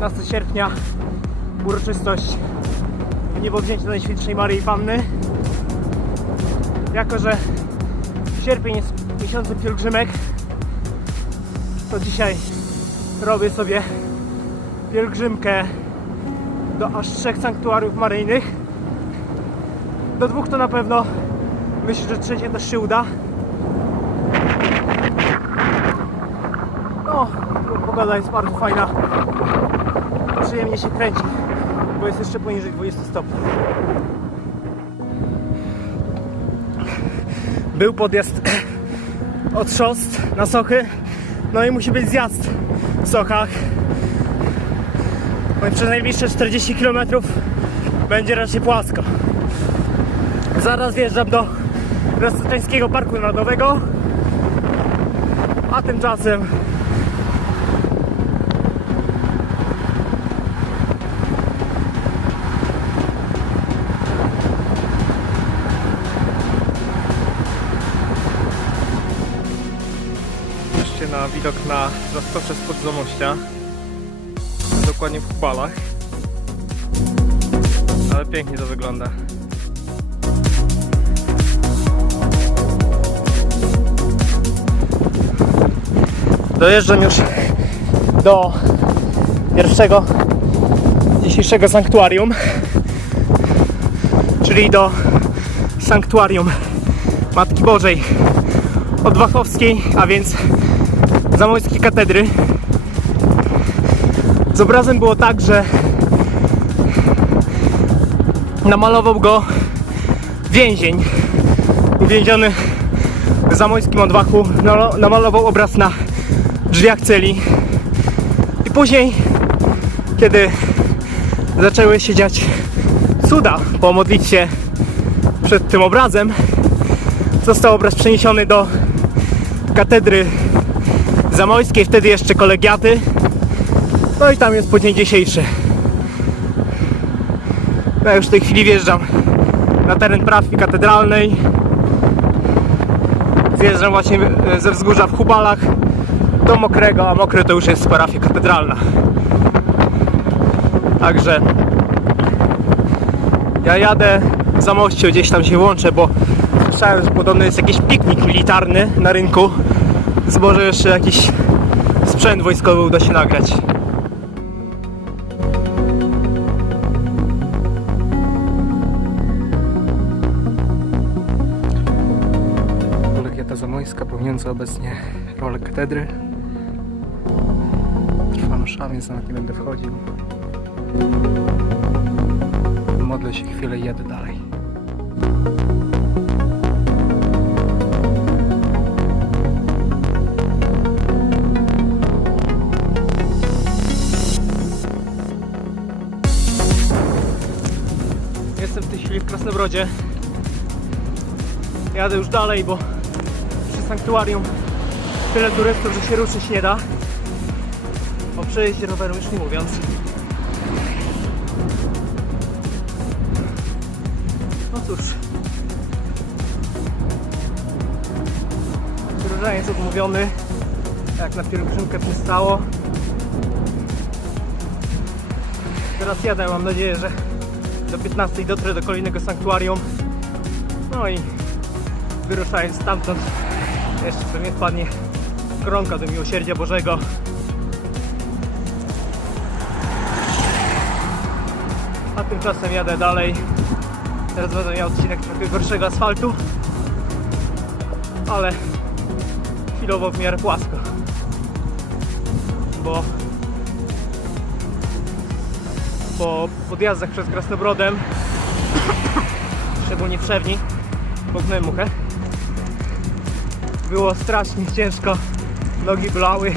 15 sierpnia uroczystość niebowzięcia Najświętszej Maryi Panny. Jako, że sierpień jest miesiącem pielgrzymek, to dzisiaj robię sobie pielgrzymkę do aż trzech sanktuariów maryjnych. Do dwóch to na pewno. Myślę, że trzecie też się uda. No, pogoda jest bardzo fajna. Przyjemnie się kręci, bo jest jeszcze poniżej 20 stopni. Był podjazd od Szost na Sochy, no i musi być zjazd w Sochach. Przez najbliższe 40 km będzie raczej płasko. Zaraz wjeżdżam do Rozsoczeńskiego Parku Narodowego, a tymczasem widok na Zastocze spod Zamościa. Dokładnie w Chwalach. Ale pięknie to wygląda. Dojeżdżam już do pierwszego dzisiejszego sanktuarium, czyli do sanktuarium Matki Bożej Odwachowskiej, a więc Zamojskiej Katedry. Z obrazem było tak, że namalował go więzień uwięziony w zamojskim odwachu. Namalował obraz na drzwiach celi. I później, kiedy zaczęły się dziać cuda po modlitwie przed tym obrazem, został obraz przeniesiony do katedry zamojskiej, wtedy jeszcze kolegiaty. No i tam jest po dzień dzisiejszy. Ja już w tej chwili wjeżdżam na teren parafii katedralnej. Zjeżdżam właśnie e, ze wzgórza w Hubalach do Mokrego, a Mokre to już jest parafia katedralna. Także ja jadę za moście, gdzieś tam się łączę, bo słyszałem, że podobno jest jakiś piknik militarny na rynku. Z może jeszcze jakiś sprzęt wojskowy uda się nagrać. Legiata Zamojska pełniąca obecnie rolę katedry. Trwa msza, więc nawet nie będę wchodził. Modlę się chwilę i jadę dalej. Krasnobrodzie. Jadę już dalej, bo przy sanktuarium tyle turystów, że się ruszyć nie da. O przejeździe rowerem już nie mówiąc. No cóż. Różaniec odmówiony. Jak na pielgrzymkę to stało. Teraz jadę, mam nadzieję, że do 15 dotrę do kolejnego sanktuarium. No i wyruszając stamtąd jeszcze pewnie wpadnie koronka do Miłosierdzia Bożego. A tymczasem jadę dalej. Teraz będę miał odcinek trochę gorszego asfaltu. Ale chwilowo w miarę płasko. Bo po podjazdach przez Krasnobrodem, szczególnie w Trzewni, pognąłem muchę. Było strasznie ciężko, nogi bolały,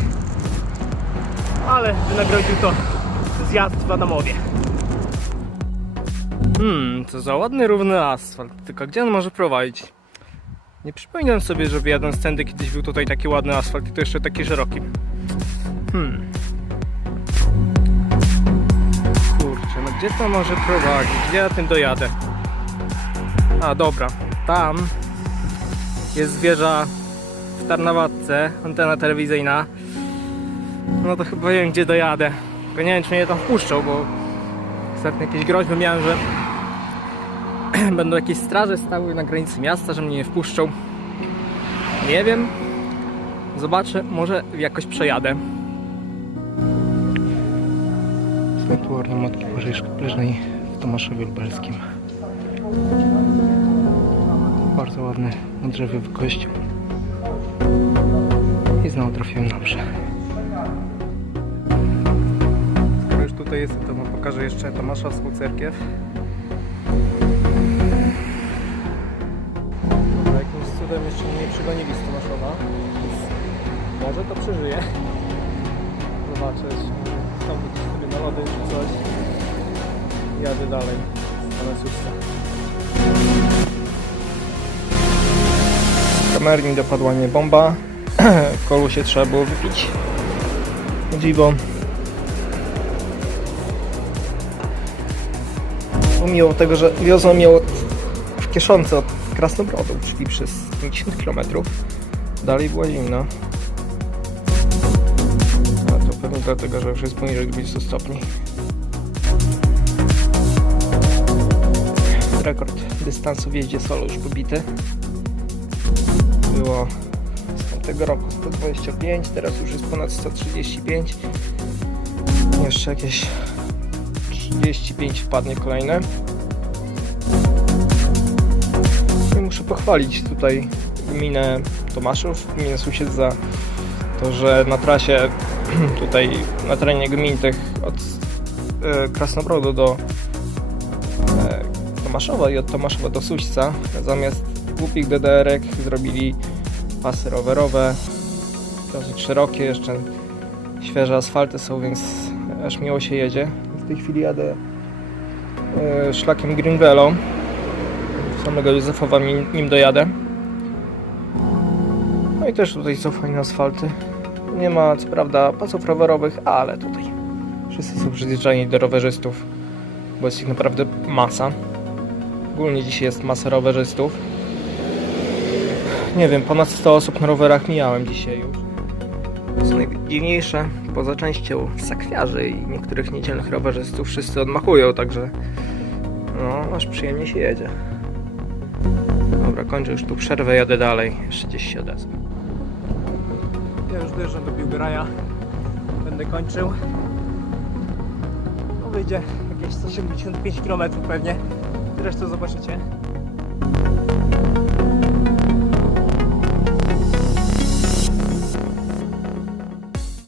ale wynagrodził to zjazd w Adamowie. Hmm, co za ładny, równy asfalt, tylko gdzie on może prowadzić? Nie przypominam sobie, żeby jadąc tędy kiedyś był tutaj taki ładny asfalt i to jeszcze taki szeroki. Hmm. Gdzie to może prowadzić? Gdzie ja tym dojadę? A, dobra. Tam jest wieża w Tarnowatce, antena telewizyjna. No to chyba wiem, gdzie dojadę. Tylko nie wiem, czy mnie tam wpuszczą, bo ostatnio jakieś groźby miałem, że będą jakieś straże stały na granicy miasta, że mnie nie wpuszczą. Nie wiem. Zobaczę, może jakoś przejadę. Sanktuarium Matki Bożej Szkopleżnej w Tomaszowie Lubelskim. Bardzo ładny na drzewie kościół. I znowu trafiłem na mszę. Skoro już tutaj jestem, to pokażę jeszcze Tomaszowską cerkiew. Dobra, jakimś cudem jeszcze mnie nie przygonili z Tomaszowa, może to przeżyję. Zobaczę, stąd gdzieś sobie na lody czy coś. Jadę dalej na Nasuszce. Kamerni dopadła mnie bomba. W kolusie trzeba było wypić. Dziwo. Pomimo tego, że wiozą mnie od, w Kieszonce od Krasnobrodu, czyli przez 50 km. Dalej była zimna. Dlatego, że już jest poniżej 20 stopni. Rekord dystansu w jeździe solo już pobity. Było z tamtego roku 125, teraz już jest ponad 135. Jeszcze jakieś 35 wpadnie kolejne. I muszę pochwalić tutaj gminę Tomaszów, gminę Susiec za to, że na trasie tutaj na terenie gmin tych od e, Krasnobrodu do e, Tomaszowa i od Tomaszowa do Suśca zamiast głupich DDR-ek zrobili pasy rowerowe dosyć szerokie, jeszcze świeże asfalty są, więc aż miło się jedzie. W tej chwili jadę e, szlakiem Greenvelo. Samego Józefowa nim dojadę. No i też tutaj są fajne asfalty. Nie ma co prawda pasów rowerowych, ale tutaj wszyscy są przyzwyczajeni do rowerzystów, bo jest ich naprawdę masa. Ogólnie dzisiaj jest masa rowerzystów. Nie wiem, ponad 100 osób na rowerach mijałem dzisiaj już. Co najdziwniejsze, poza częścią sakwiarzy i niektórych niedzielnych rowerzystów wszyscy odmachują, także no, aż przyjemnie się jedzie. Dobra, kończę już tu przerwę, jadę dalej, jeszcze gdzieś się odezwę. Już dojeżdżam do Biłgraja, będę kończył. No wyjdzie jakieś 175 km pewnie, zresztą zobaczycie.